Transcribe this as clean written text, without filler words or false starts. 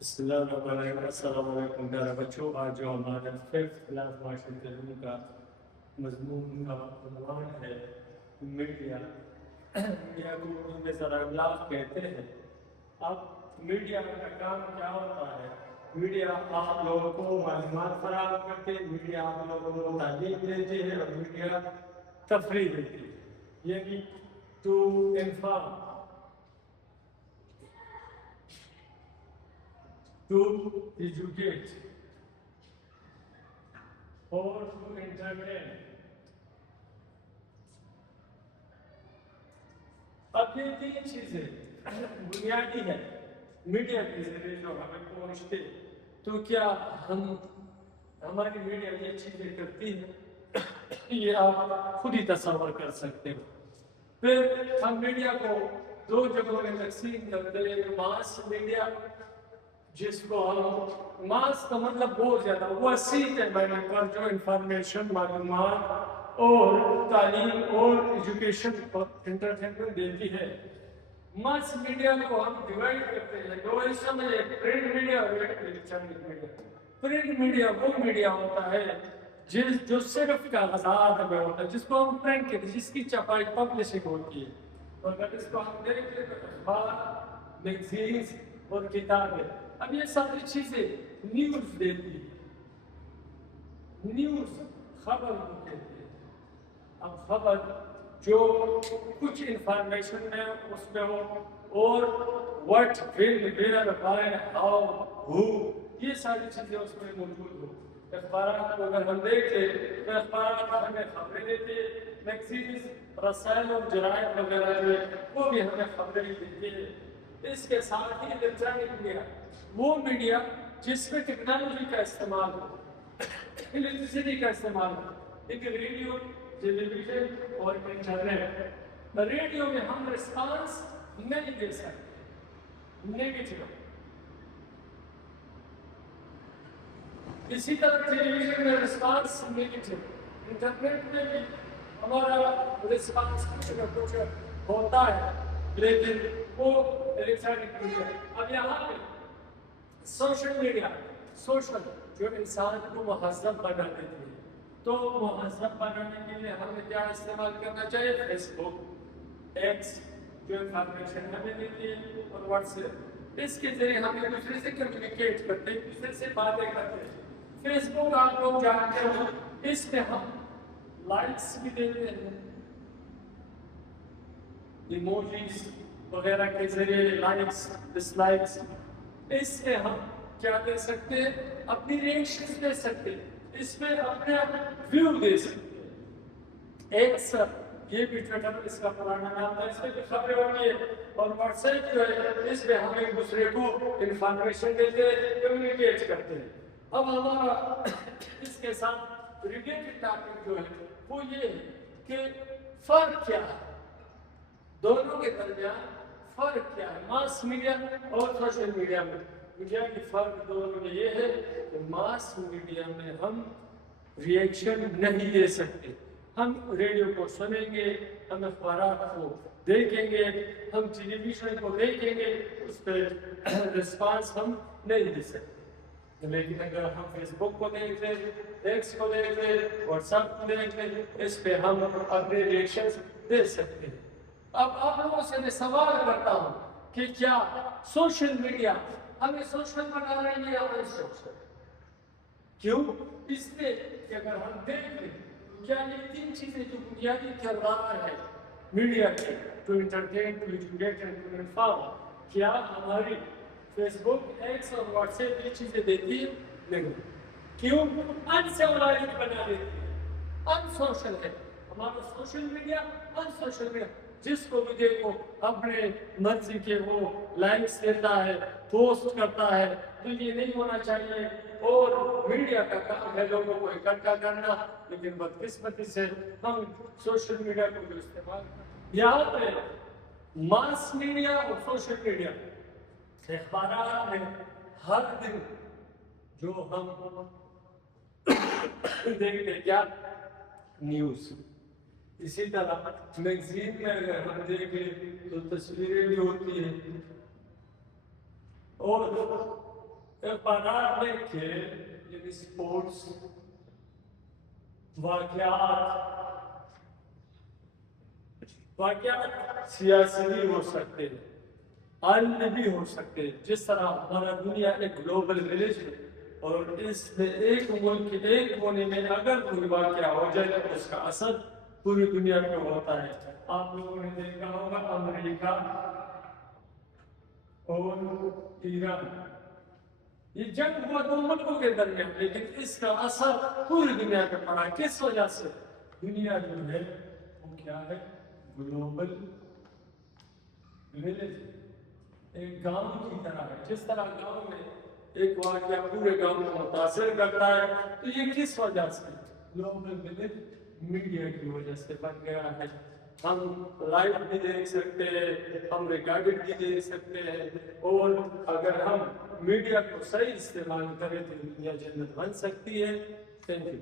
السلام علیکم پیارے بچوں، آج جو ہمارا 5th کلاس معاشرتی تعلیم کا مضمون کا عنوان ہے میڈیا۔ میڈیا کو اردو میں ذرا ابلاغ کہتے ہیں۔ اب میڈیا کا کام کیا ہوتا ہے؟ میڈیا آپ لوگوں کو معلومات فراہم کرتے ہیں، میڈیا آپ لوگوں کو تعلیم دیتی ہے، اور میڈیا تفریح دیتی ہے، یعنی to inform, to educate or to entertain۔ اب یہ تین چیزیں بنیادی ہے میڈیا کے ذریعے جو ہمیں پہنچتے، تو کیا ہماری میڈیا یہ چیزیں کرتی ہے؟ یہ آپ خود ہی تصور کر سکتے ہو۔ پھر ہم میڈیا کو دو جگہوں میں تقسیم کرتے ہیں، ماس میڈیا، جس کو ہم ماس کا مطلب بہت زیادہ وسیع پیمانے پر جو انفارمیشن، معلومات اور تعلیم اور ایجوکیشن اور انٹرٹینمنٹ دیتی ہے۔ ماس میڈیا کو ہم ڈیوائڈ کرتے ہیں دو حصوں میں، پرنٹ میڈیا اور الیکٹرانک میڈیا۔ پرنٹ میڈیا وہ میڈیا ہوتا ہے جو صرف کاغذات میں ہوتا ہے، جس کو ہم پرنٹ کہتے ہیں، جس کی چھپائی پبلشنگ ہوتی ہے۔ اور اگر اس کو ہم دیکھتے ہیں تو اخبار، میگزینز اور کتابیں۔ اب یہ ساری چیزیں نیوز دیتی ہے، نیوز خبر کو کہتے ہیں۔ اب خبر جو کچھ انفارمیشن میں اس میں ہو، اور what will where why how who، یہ ساری چیزیں اس میں موجود ہو۔ اخبارات کو اگر ہم دیکھیں تو اخبارات ہمیں خبریں دیتے ہیں، میگزینز، رسائل اور جرائد وغیرہ جو ہے وہ بھی ہمیں خبریں دیتے ہیں۔ اس کے ساتھ ہی الیکٹرانک میڈیا، وہ میڈیا جس میں ٹیکنالوجی کا استعمال ہو، الیکٹریسٹی کا استعمال ہو، ایک ریڈیو، ٹیلی ویژن اور انٹرنیٹ۔ ریڈیو میں ہم رسپانس نہیں دے سکتے، نیگیٹو۔ اسی طرح ٹیلی ویژن میں رسپانس نیگیٹو، انٹرنیٹ میں بھی ہمارا رسپانس کچھ نہ کچھ ہوتا ہے، لیکن وہ الیکٹرانک میڈیا۔ اب یہاں پہ سوشل میڈیا، سوشل جو انسان کو مہذب بنا دیتی ہے، تو مہذب بنانے کے لیے ہمیں کیا استعمال کرنا چاہیے؟ فیس بک، ایکس جو انفارمیشن ہمیں دیتی ہے، اور واٹس ایپ، اس کے ذریعے ہم ایک دوسرے سے کمیونیکیٹ کرتے ہیں، ایک دوسرے سے باتیں کرتے ہیں۔ فیس بک آپ لوگ جانتے ہو، اس پہ ہم لائکس بھی دیتے ہیں، ایموجیز وغیرہ کے ذریعے لائکس، ڈس لائکس، اس سے ہم کیا دے سکتے ہیں؟ اپنی ریئیکشنز دے سکتے ہیں، اس میں اپنے ویو دے سکتے ہیں۔ ایکس یہ بھی ٹویٹر اس کا پرانا نام تھا، اس میں بھی خبریں ہوتی ہے، اور واٹس ایپ جو ہے اس میں ہم ایک دوسرے کو انفارمیشن دیتے ہیں، کمیونیکیٹ کرتے ہیں۔ اب ہمارا اس کے ساتھ ریلیٹڈ ٹاپک جو ہے وہ یہ ہے کہ فرق کیا ہے دونوں کے درمیان، فرق کیا ہے ماس میڈیا اور سوشل میڈیا میں؟ میڈیا کی فرق دونوں میں یہ ہے کہ ماس میڈیا میں ہم ریئیکشن نہیں دے سکتے، ہم ریڈیو کو سنیں گے، ہم اخبارات کو دیکھیں گے، ہم ٹیلی ویژن کو دیکھیں گے، اس پہ رسپانس ہم نہیں دے سکتے۔ لیکن اگر ہم فیس بک کو دیکھ لیں، ایکس کو دیکھ لیں، واٹس ایپ کو دیکھ لیں، اس پہ ہم اپنے ریئیکشنز دے سکتے ہیں۔ اب آپ لوگوں سے میں سوال کرتا ہوں کہ کیا سوشل میڈیا ہمیں سوشل بنا رہی ہے یا نہیں سوشل؟ کیوں؟ اس لیے کہ اگر ہم دیکھ لیں تو کیا یہ تین چیزیں جو بنیادی کردار ہے میڈیا کے، to entertain, to educate and to inform, کیا ہماری فیس بک، ایکس اور واٹس ایپ یہ چیزیں دیتی ہے؟ نہیں۔ کیوں؟ ان سیولائزڈ بنا دیتی ہے، ان سوشل ہے ہمارا سوشل میڈیا، ان سوشل میڈیا۔ جس کو بھی دیکھو اپنے مرضی کے وہ لائکس دیتا ہے، پوسٹ کرتا ہے، تو یہ نہیں ہونا چاہیے۔ اور میڈیا کا کام ہے لوگوں کو اکٹھا کرنا، لیکن بدقسمتی سے ہم سوشل میڈیا کو جو استعمال کرتے ہیں، یہاں پہ ماس میڈیا اور سوشل میڈیا اخبارات میں ہر دن جو ہم دیکھتے ہیں کیا؟ نیوز۔ اسی طرح میگزین میں اگر ہم دیکھیں تو تصویریں بھی ہوتی ہیں، اور اخبارات میں کھیل یعنی اسپورٹس، واقعات سیاسی بھی ہو سکتے ہیں، عالمی بھی ہو سکتے ہیں. جس طرح ہمارا دنیا ایک گلوبل ولیج ہے اور اس میں ایک ملک کے ایک کونے میں اگر کوئی واقعہ ہو جائے تو اس کا اثر پوری دنیا میں ہوتا ہے. آپ لوگوں نے دیکھا ہوگا امریکہ اور ایران، یہ جنگ ہوا دو ملکوں کے درمیان، لیکن اس کا اثر پوری دنیا پہ پڑا. کس وجہ سے؟ دنیا جو ہے وہ کیا ہے؟ گلوبل ولیج، ایک گاؤں کی طرح ہے. جس طرح گاؤں میں ایک واقعہ پورے گاؤں کو متاثر کرتا ہے، تو یہ کس وجہ سے؟ گلوبل ولیج میڈیا کی وجہ سے بن گیا ہے. ہم لائیو بھی دیکھ سکتے ہیں، ہم ریکارڈڈ بھی دیکھ سکتے ہیں، اور اگر ہم میڈیا کو صحیح استعمال کریں تو دنیا جنت بن سکتی ہے. Thank you.